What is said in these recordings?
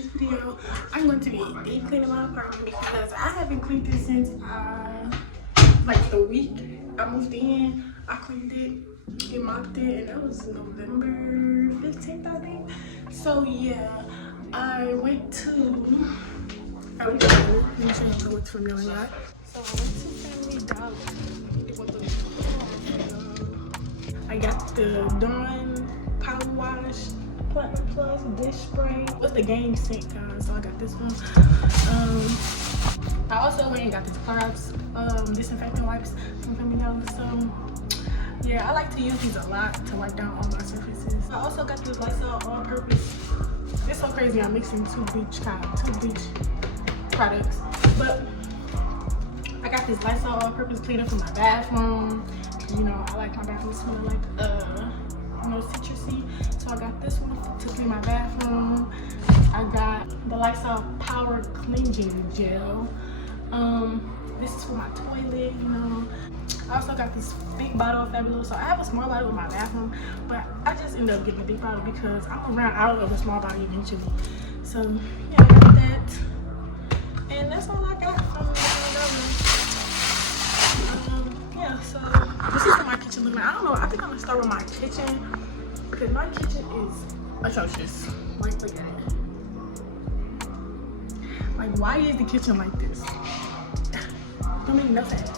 today's video, I'm going to be deep cleaning my apartment because I haven't cleaned it since like the week I moved in. I cleaned it and mopped it, and that was November 15th, I think. So yeah, I went to Family Dollar. Let me show you what's familiar. So I went to Family Dollar. I got the Dawn Power Wash Platinum Plus dish spray. What's the game scent, guys? So I got this one. I also went and got this Clorox disinfectant wipes from Family Dollar. So yeah, I like to use these a lot to wipe down all my surfaces. I also got this Lysol all-purpose. It's so crazy. I'm mixing two bleach products, but I got this Lysol all-purpose cleaner for my bathroom. You know, I like my bathroom smelling like citrusy. So I got this one to clean my bathroom. I got the Lysol Power Cleansing Gel. This is for my toilet, you know. I also got this big bottle of Fabulous. So I have a small bottle in my bathroom, but I just ended up getting a big bottle because I'm gonna run out of a small bottle eventually. So yeah, I got that. And that's all I got from the yeah, so this is what my kitchen looks like. I don't know, I think I'm gonna start with my kitchen because my kitchen is atrocious. Like, look at it. Like, why is the kitchen like this? Don't make no sense.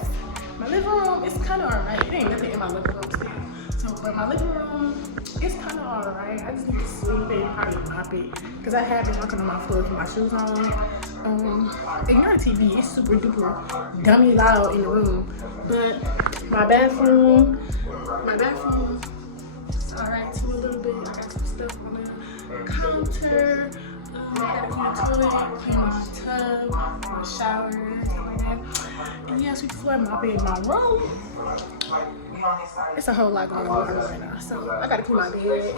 My living room is kind of alright. It ain't nothing in my living room still. So, but my living room is kind of alright. I just need to sweep it and probably mop it because I have been walking on my floor with my shoes on. Ignore TV. It's super duper dummy loud in the room. But my bathroom, it's alright too a little bit. I got some stuff on the counter. I gotta clean the toilet, clean my tub, my shower, stuff like that. And yeah, sweep the floor, mop it in my room. It's a whole lot going on in my room right now. So I gotta clean my bed,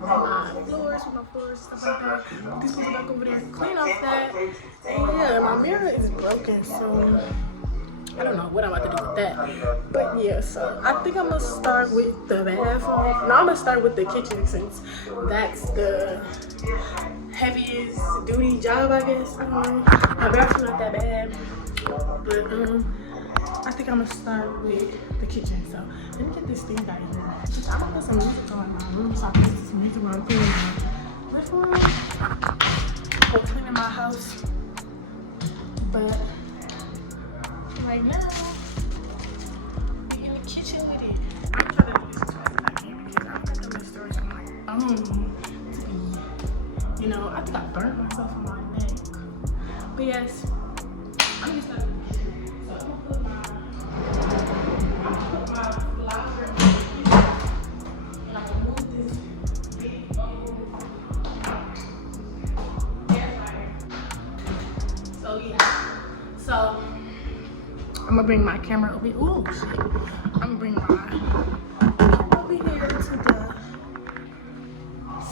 my floors, stuff like that. Put these clothes back over there, clean off that. And yeah, my mirror is broken, so I don't know what I'm about to do with that. But yeah, so I think I'm gonna start with the bathroom. No, I'm gonna start with the kitchen since that's the heaviest duty job, I guess. I don't know. My bathroom's not that bad, but I think I'm gonna start with the kitchen. So let me get this thing out of here. I'm gonna put some music on my room, so I can put some music on cleaning my living room or cleaning my house. But right now, we in the kitchen with it. I'm trying to do this as fast as I can because I'm not doing storage on my own to be, you know, I think I burnt myself on my neck. But yes, I'm gonna start with the kitchen. So I'm gonna put my flour in the kitchen, and I'm gonna move this big old air fryer. So yeah, so I'm gonna bring my camera over here. Ooh, shit. I'm gonna bring my camera over here to the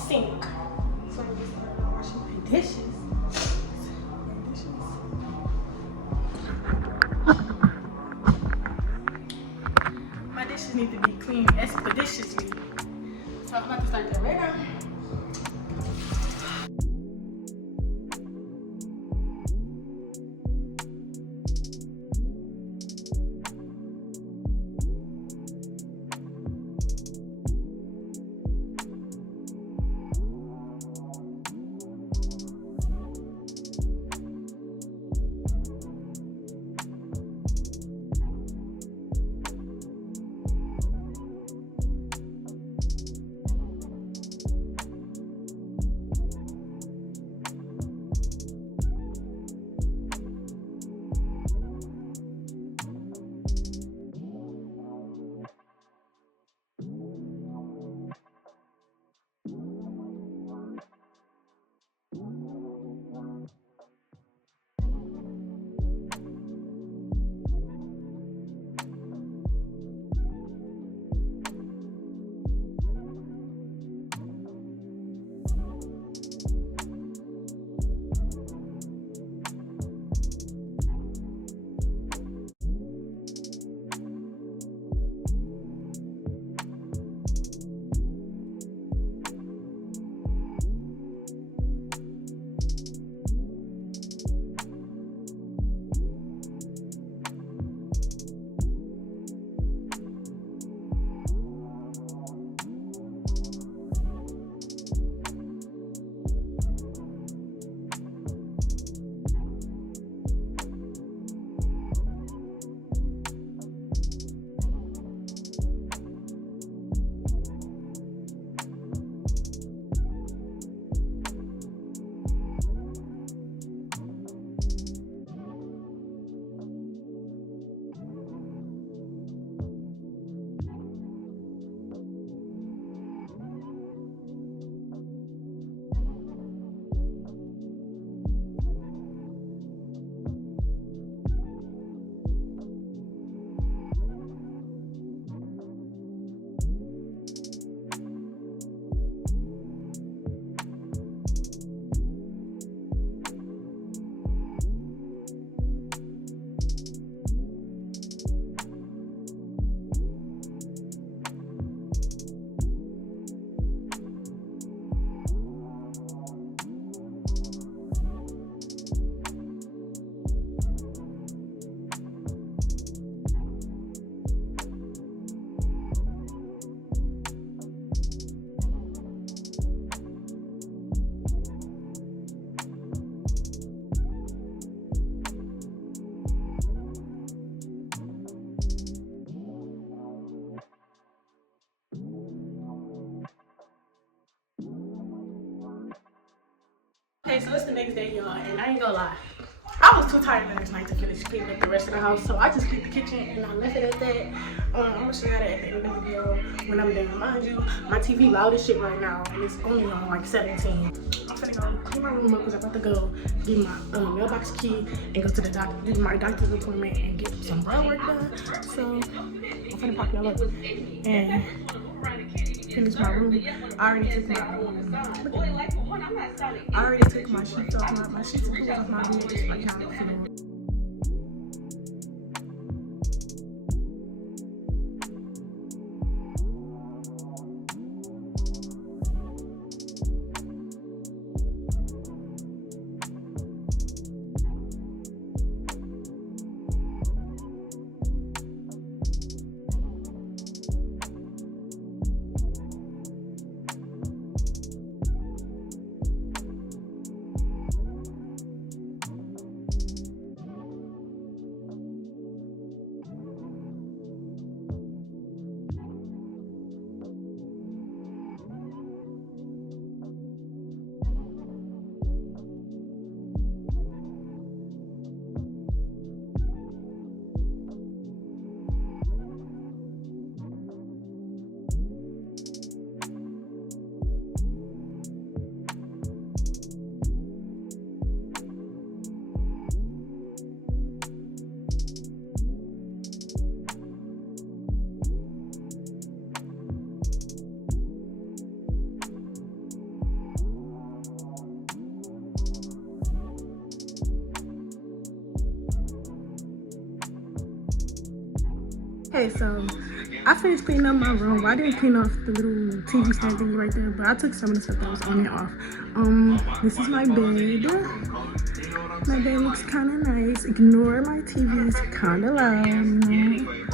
sink. So I'm gonna start washing my dishes. My dishes need to be cleaned expeditiously. So I'm about to start that right now. Okay, so it's the next day, y'all, and I ain't gonna lie. I was too tired last night to finish cleaning up the rest of the house, so I just cleaned the kitchen and I left it at that. I'm gonna show you that at the end of the video when I'm done. Mind you, my TV loud as shit right now, and it's only on like 17. I'm finna go clean my room up because I'm about to go get my mailbox key and go to the doctor, do my doctor's appointment and get some blood work done. So I'm finna pop y'all up and finish my room. I already took my sheets off my sheets and off my bed. I can't feel it. Okay, so I finished cleaning up my room. I didn't clean off the little TV stand thing right there, but I took some of the stuff that was on and off. This is my bed. My bed looks kind of nice. Ignore my TV, it's kind of loud, you know.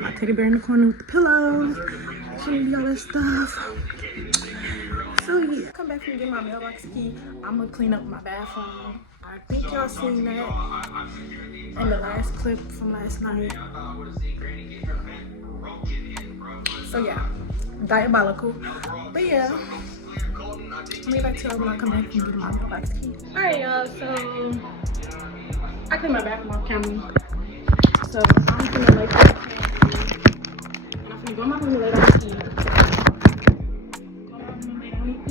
My teddy bear in the corner with the pillows. Shouldn't be all that stuff. So yeah, come back and get my mailbox key. I'm gonna clean up my bathroom. I think y'all seen that in the last clip from last night. So yeah, diabolical. But yeah, I'll be back to y'all when I come back and get my mailbox key. Alright y'all, so I cleaned my bathroom off camera. So I'm gonna lay down and I'm gonna go in my room and lay down and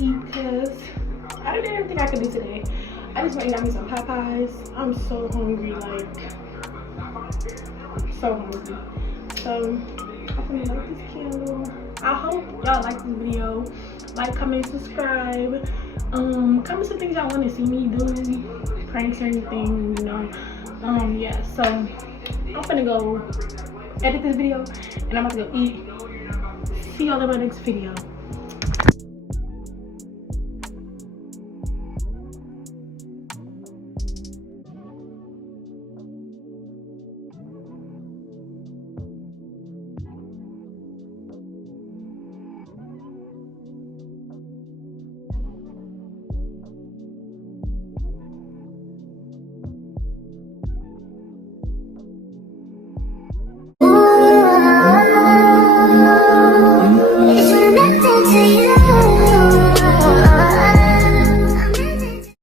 eat. Because I didn't do everything I could do today. I just went and got me some Popeyes. I'm so hungry, like, so hungry. So, I'm gonna light this candle. I hope y'all like this video. Like, comment, subscribe. Comment some things y'all want to see me do. Pranks or anything, you know. Yeah, so, I'm gonna go edit this video. And I'm about to go eat. See y'all in my next video.